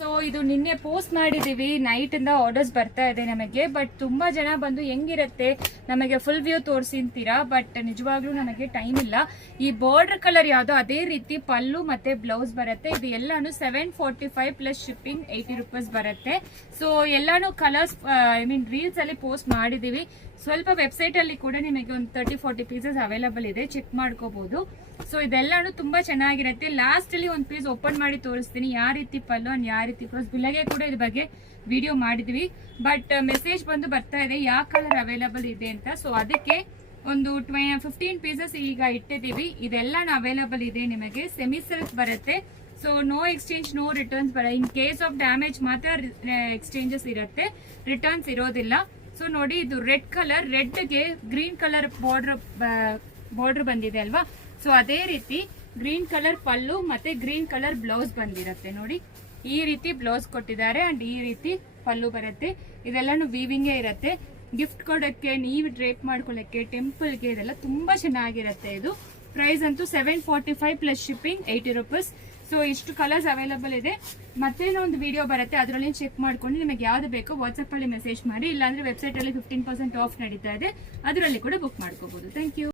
So ಇದು ನಿನ್ನೆ post ಮಾಡಿದೀವಿ, ನೈಟ್ ಇಂದ ಆರ್ಡರ್ಸ್ ಬರ್ತಾ ಇದೆ ನಮಗೆ. ಬಟ್ ತುಂಬಾ ಜನ ಬಂದು ಹೆಂಗಿರತ್ತೆ ನಮಗೆ ಫುಲ್ ವ್ಯೂ ತೋರಿಸಿ ಅಂತೀರಾ, ಬಟ್ ನಿಜವಾಗ್ಲೂ ನಮಗೆ ಟೈಮ್ ಇಲ್ಲ. ಈ ಬಾರ್ಡರ್ ಕಲರ್ ಯಾವ್ದೋ ಅದೇ ರೀತಿ ಪಲ್ಲು ಮತ್ತೆ ಬ್ಲೌಸ್ ಬರುತ್ತೆ. ಇದು ಎಲ್ಲಾನು 745 ಪ್ಲಸ್ ಶಿಪ್ಪಿಂಗ್ 80 ರೂಪೀಸ್ ಬರುತ್ತೆ. ಸೊ ಎಲ್ಲಾನು ಕಲರ್ಸ್ ರೀಲ್ಸ್ ಅಲ್ಲಿ ಪೋಸ್ಟ್ ಮಾಡಿದೀವಿ. ಸ್ವಲ್ಪ ವೆಬ್ಸೈಟ್ ಅಲ್ಲಿ ಕೂಡ ನಿಮಗೆ ಒಂದು 30-40 ಪೀಸಸ್ ಅವೈಲಬಲ್ ಇದೆ, ಚೆಕ್ ಮಾಡ್ಕೋಬಹುದು. ಸೊ ಇದೆಲ್ಲಾನು ತುಂಬಾ ಚೆನ್ನಾಗಿರುತ್ತೆ. ಲಾಸ್ಟ್ ಅಲ್ಲಿ ಒಂದು ಪೀಸ್ ಓಪನ್ ಮಾಡಿ ತೋರಿಸ್ತೀನಿ ಯಾವ ರೀತಿ ಪಲ್ಲು ಅಂಡ್ ಯಾವ ರೀತಿ ಬ್ಲೌಸ್. ಬೆಳಗ್ಗೆ ಕೂಡ ಇದ್ರ ಬಗ್ಗೆ ವಿಡಿಯೋ ಮಾಡಿದ್ವಿ, ಬಟ್ ಮೆಸೇಜ್ ಬಂದು ಬರ್ತಾ ಇದೆ ಯಾವ ಕಲರ್ ಅವೈಲಬಲ್ ಇದೆ ಅಂತ. ಸೊ ಅದಕ್ಕೆ ಒಂದು 15 ಪೀಸಸ್ ಈಗ ಇಟ್ಟಿದೀವಿ. ಇದೆಲ್ಲಾನು ಅವೈಲಬಲ್ ಇದೆ ನಿಮಗೆ. ಸೆಮಿ ಸಿಲ್ಕ್ ಬರುತ್ತೆ. So no exchange no returns ಬರುತ್ತೆ. ಇನ್ ಕೇಸ್ ಆಫ್ ಡ್ಯಾಮೇಜ್ ಮಾತ್ರ ಎಕ್ಸ್ಚೇಂಜಸ್ ಇರುತ್ತೆ, ರಿಟರ್ನ್ಸ್ ಇರೋದಿಲ್ಲ. ಸೊ ನೋಡಿ, ಇದು ರೆಡ್ ಕಲರ್, ರೆಡ್ ಗೆ ಗ್ರೀನ್ ಕಲರ್ ಬಾರ್ಡರ್ ಬಂದಿದೆ ಅಲ್ವಾ. ಸೊ ಅದೇ ರೀತಿ ಗ್ರೀನ್ ಕಲರ್ ಪಲ್ಲು ಮತ್ತೆ ಗ್ರೀನ್ ಕಲರ್ ಬ್ಲೌಸ್ ಬಂದಿರತ್ತೆ. ನೋಡಿ ಈ ರೀತಿ ಬ್ಲೌಸ್ ಕೊಟ್ಟಿದ್ದಾರೆ ಅಂಡ್ ಈ ರೀತಿ ಪಲ್ಲು ಬರುತ್ತೆ. ಇದೆಲ್ಲಾನು ವೀವಿಂಗೇ ಇರುತ್ತೆ. ಗಿಫ್ಟ್ ಕೊಡಕ್ಕೆ, ನೀವು ಡ್ರೇಪ್ ಮಾಡ್ಕೊಳ್ಳಕ್ಕೆ, ಟೆಂಪಲ್ಗೆ ಇದೆಲ್ಲ ತುಂಬಾ ಚೆನ್ನಾಗಿರುತ್ತೆ. ಇದು ಪ್ರೈಸ್ ಅಂತೂ 745 ಪ್ಲಸ್ ಶಿಪ್ಪಿಂಗ್ 80 ರೂಪೀಸ್. ಸೊ ಇಷ್ಟು ಕಲರ್ಸ್ ಅವೈಲಬಲ್ ಇದೆ. ಮತ್ತೇನೋ ಒಂದು ವಿಡಿಯೋ ಬರುತ್ತೆ, ಅದರಲ್ಲಿ ಚೆಕ್ ಮಾಡ್ಕೊಂಡು ನಿಮಗೆ ಯಾವ್ದು ಬೇಕೋ ವಾಟ್ಸ್ಆಪ್ ಅಲ್ಲಿ ಮೆಸೇಜ್ ಮಾಡಿ. ಇಲ್ಲಾಂದ್ರೆ ವೆಬ್ಸೈಟ್ ಅಲ್ಲಿ 15% ಆಫ್ ನಡೀತಾ ಇದೆ, ಅದರಲ್ಲಿ ಕೂಡ ಬುಕ್ ಮಾಡ್ಕೋಬಹುದು. Thank you.